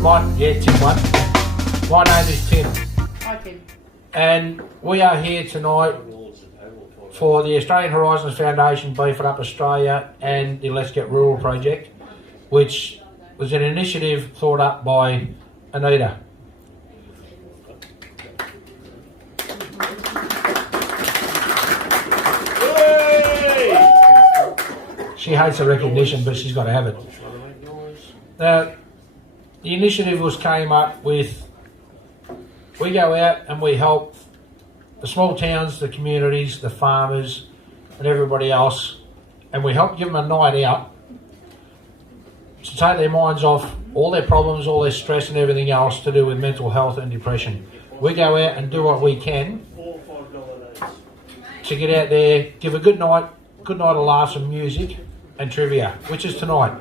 Tim won. My name is Tim. Hi, Tim. And we are here tonight for the Australian Horizons Foundation, BEEFITUP Australia and the Let's Get Rural project, which was an initiative thought up by Anita. She hates the recognition, but she's got to have it. Now, the initiative came up with, we go out and we help the small towns, the communities, the farmers and everybody else, and we help give them a night out to take their minds off all their problems, all their stress and everything else to do with mental health and depression. We go out and do what we can to get out there, give a good night of laughs and music and trivia, which is tonight.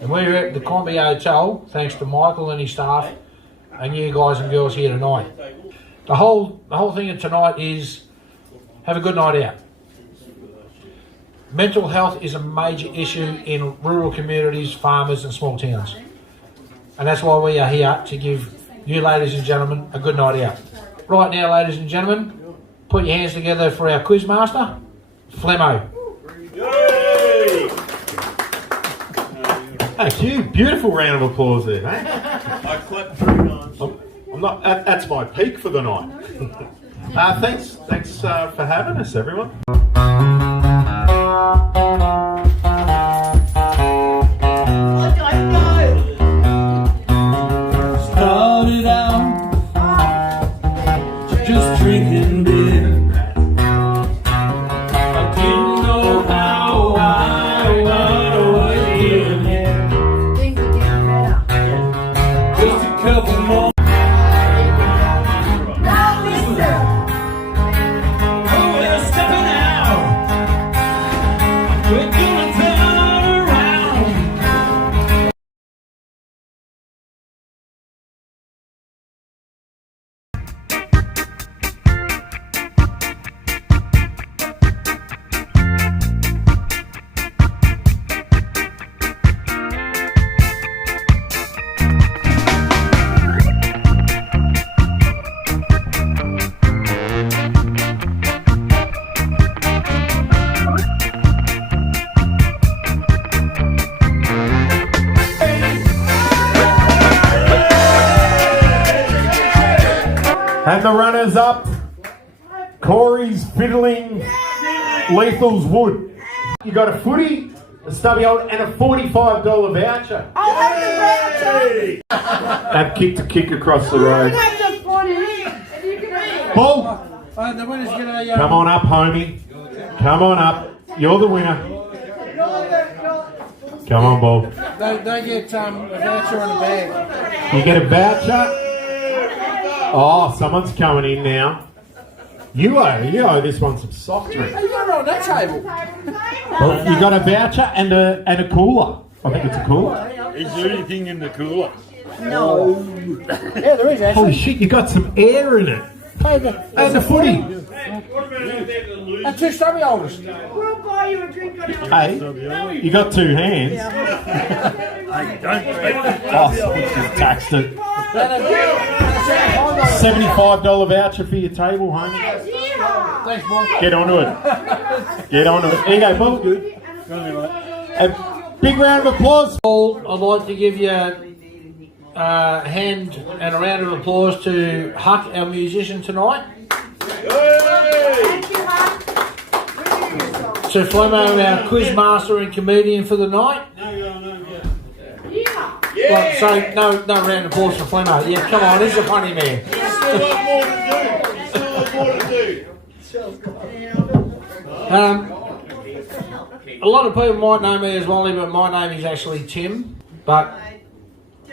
And we're at the Quambatook Hotel, thanks to Michael and his staff and you guys and girls here tonight. The whole thing of tonight is have a good night out. Mental health is a major issue in rural communities, farmers and small towns. And that's why we are here, to give you ladies and gentlemen a good night out. Right now, ladies and gentlemen, put your hands together for our quiz master, Flemmo. Thank you. Beautiful round of applause there, mate. I clapped 3 times. I'm not. That's my peak for the night. Thanks for having us, everyone. Started out just drinking beer. I didn't know how I got away here. Just a couple more. And the runners up, Corey's Fiddling, Lethal's Wood. You got a footy, a stubby old, and a $45 voucher. I'll have the voucher. Have kicked a kick across the road. Bull, come on up, homie. Come on up. You're the winner. Come on, Bull. They get a voucher and a bag. You get a voucher. Oh, someone's coming in now. You owe this one some soft drink. You got it on that table. Well, you got a voucher and a cooler. I think it's a cooler. Is there anything in the cooler? No. Yeah, there is actually. Holy shit, you got some air in it. And the footy. And 2 stubby holders. We'll buy you a drink on our... Hey, you got 2 hands. Oh, just taxed it. $75 voucher for your table, homie. Thanks, Paul. Get onto it. Get onto it. There you go, Paul. Good. A big round of applause. Paul, I'd like to give you a hand and a round of applause to Huck, our musician tonight. To Flemmo, our quiz master and comedian for the night. Well, so no round of applause for Flemmo. Yeah, come on, he's a funny man. Still got more to do. Still got more to do. A lot of people might know me as Wally, but my name is actually Tim. But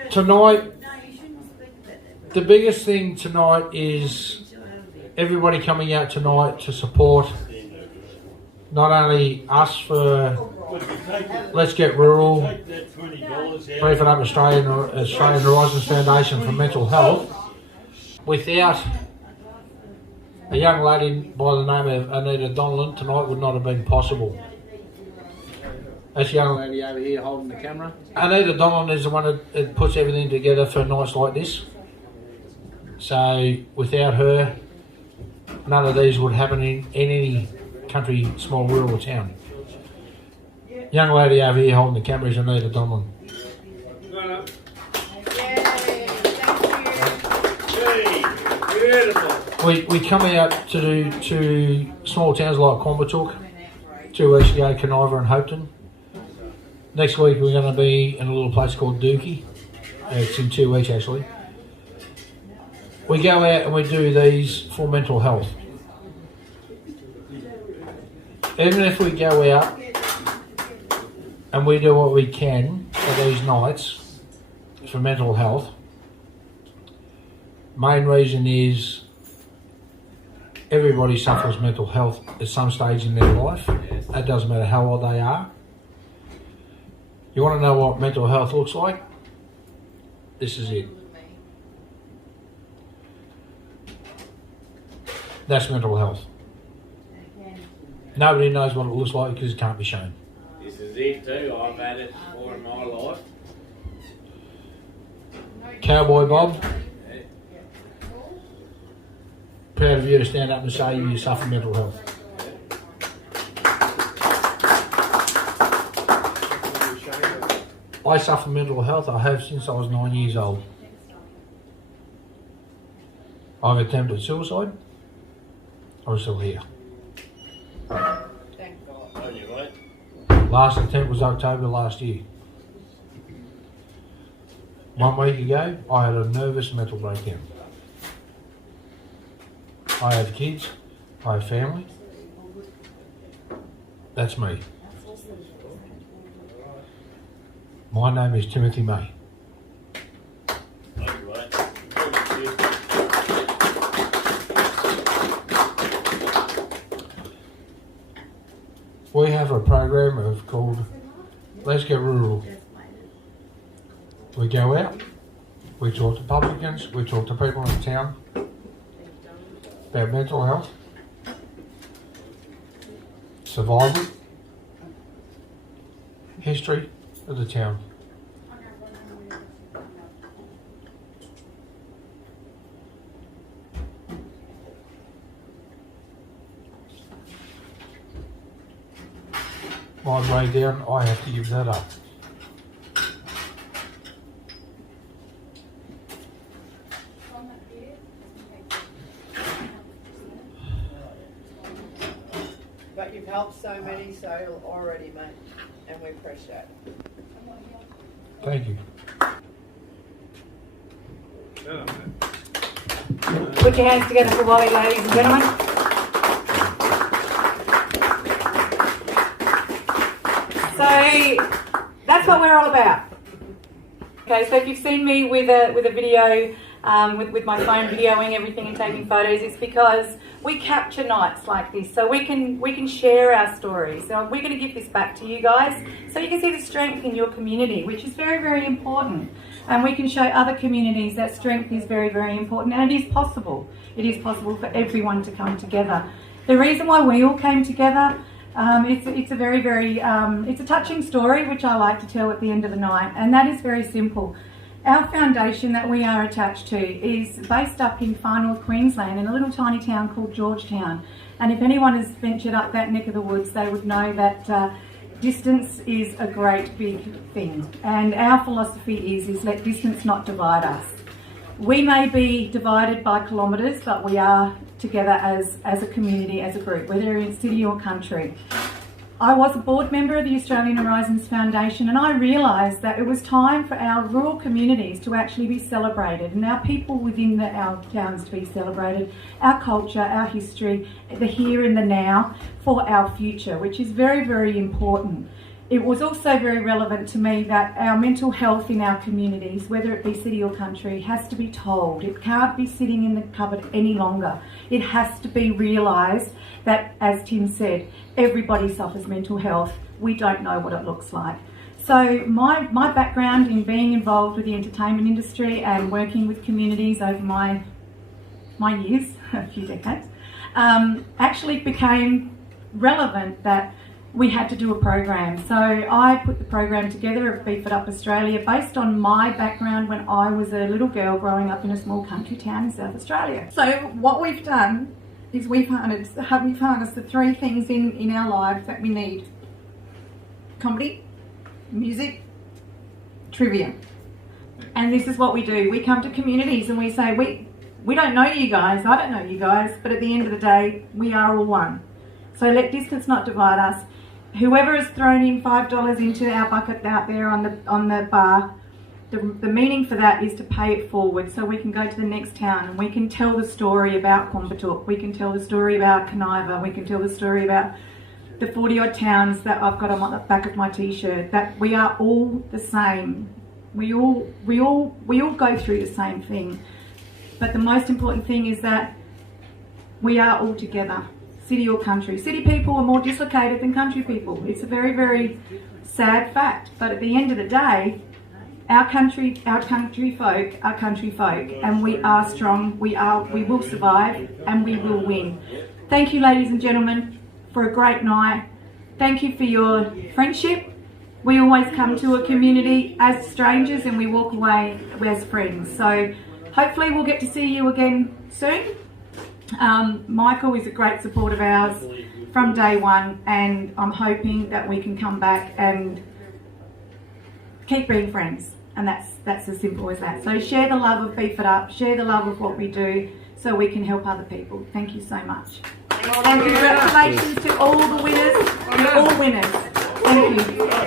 tonight, the biggest thing tonight is everybody coming out tonight to support not only us for Let's Get Rural, BEEFITUP Australian Horizons Foundation for Mental Health. Without a young lady by the name of Anita Donlan, tonight would not have been possible. That's young. Lady over here holding the camera. Anita Donald is the one that puts everything together for nights like this. So without her, none of these would happen in any country, small rural town. Young lady over here holding the camera is Anita Donald. We come out to do to small towns like Quambatook, 2 weeks ago, Canova and Hopetoun. Next week we're going to be in a little place called Dookie. It's in 2 weeks actually. We go out and we do these for mental health. Even if we go out and we do what we can for these nights for mental health, main reason is everybody suffers mental health at some stage in their life. It doesn't matter how old they are. You want to know what mental health looks like? This is it. That's mental health. Nobody knows what it looks like because it can't be shown. This is it too. I've had it before in my life. Cowboy Bob, proud of you to stand up and say you suffer mental health. I suffer mental health. I have since I was 9 years old. I've attempted suicide. I'm still here. Thank God. Oh, you're right. Last attempt was October last year. 1 week ago, I had a nervous mental breakdown. I have kids. I have family. That's me. My name is Timothy May. Oh, you're right. We have a program called Let's Get Rural. We go out, we talk to publicans, we talk to people in town about mental health, survival, history of the town. My breakdown, I have to give that up. But you've helped so many so already, mate, and we appreciate it. Thank you. Put your hands together for Wally, ladies and gentlemen. So that's what we're all about. Okay, so if you've seen me with a video, with my phone videoing everything and taking photos, it's because we capture nights like this, so we can share our stories. So we're going to give this back to you guys, so you can see the strength in your community, which is very, very important. And we can show other communities that strength is very, very important, and it is possible. It is possible for everyone to come together. The reason why we all came together, it's a very, very, it's a touching story, which I like to tell at the end of the night, and that is very simple. Our foundation that we are attached to is based up in far north Queensland in a little tiny town called Georgetown. And if anyone has ventured up that neck of the woods, they would know that distance is a great big thing. And our philosophy is let distance not divide us. We may be divided by kilometres, but we are together as a community, as a group, whether in city or country. I was a board member of the Australian Horizons Foundation, and I realised that it was time for our rural communities to actually be celebrated, and our people within our towns to be celebrated, our culture, our history, the here and the now for our future, which is very, very important. It was also very relevant to me that our mental health in our communities, whether it be city or country, has to be told. It can't be sitting in the cupboard any longer. It has to be realised that, as Tim said, everybody suffers mental health. We don't know what it looks like. So my background in being involved with the entertainment industry and working with communities over my years, a few decades, actually became relevant that we had to do a program. So I put the program together of BEEFITUP Australia based on my background when I was a little girl growing up in a small country town in South Australia. So what we've done is we've harnessed the three things in our lives that we need: comedy, music, trivia. And this is what we do. We come to communities and we say, we don't know you guys, I don't know you guys, but at the end of the day, we are all one. So let distance not divide us. Whoever has thrown in $5 into our bucket out there on the bar, the meaning for that is to pay it forward so we can go to the next town and we can tell the story about Quambatook, we can tell the story about Kaniva, we can tell the story about the 40 odd towns that I've got on the back of my t-shirt, that we are all the same. We all go through the same thing. But the most important thing is that we are all together. City or country. City people are more dislocated than country people. It's a very, very sad fact. But at the end of the day, our country folk are country folk, and we are strong. We will survive, and we will win. Thank you, ladies and gentlemen, for a great night. Thank you for your friendship. We always come to a community as strangers, and we walk away as friends. So hopefully we'll get to see you again soon. Michael is a great support of ours from day one, and I'm hoping that we can come back and keep being friends, and that's as simple as that. So share the love of BEEFITUP, share the love of what we do so we can help other people. Thank you so much. And congratulations to all the winners. You're all winners. Thank you.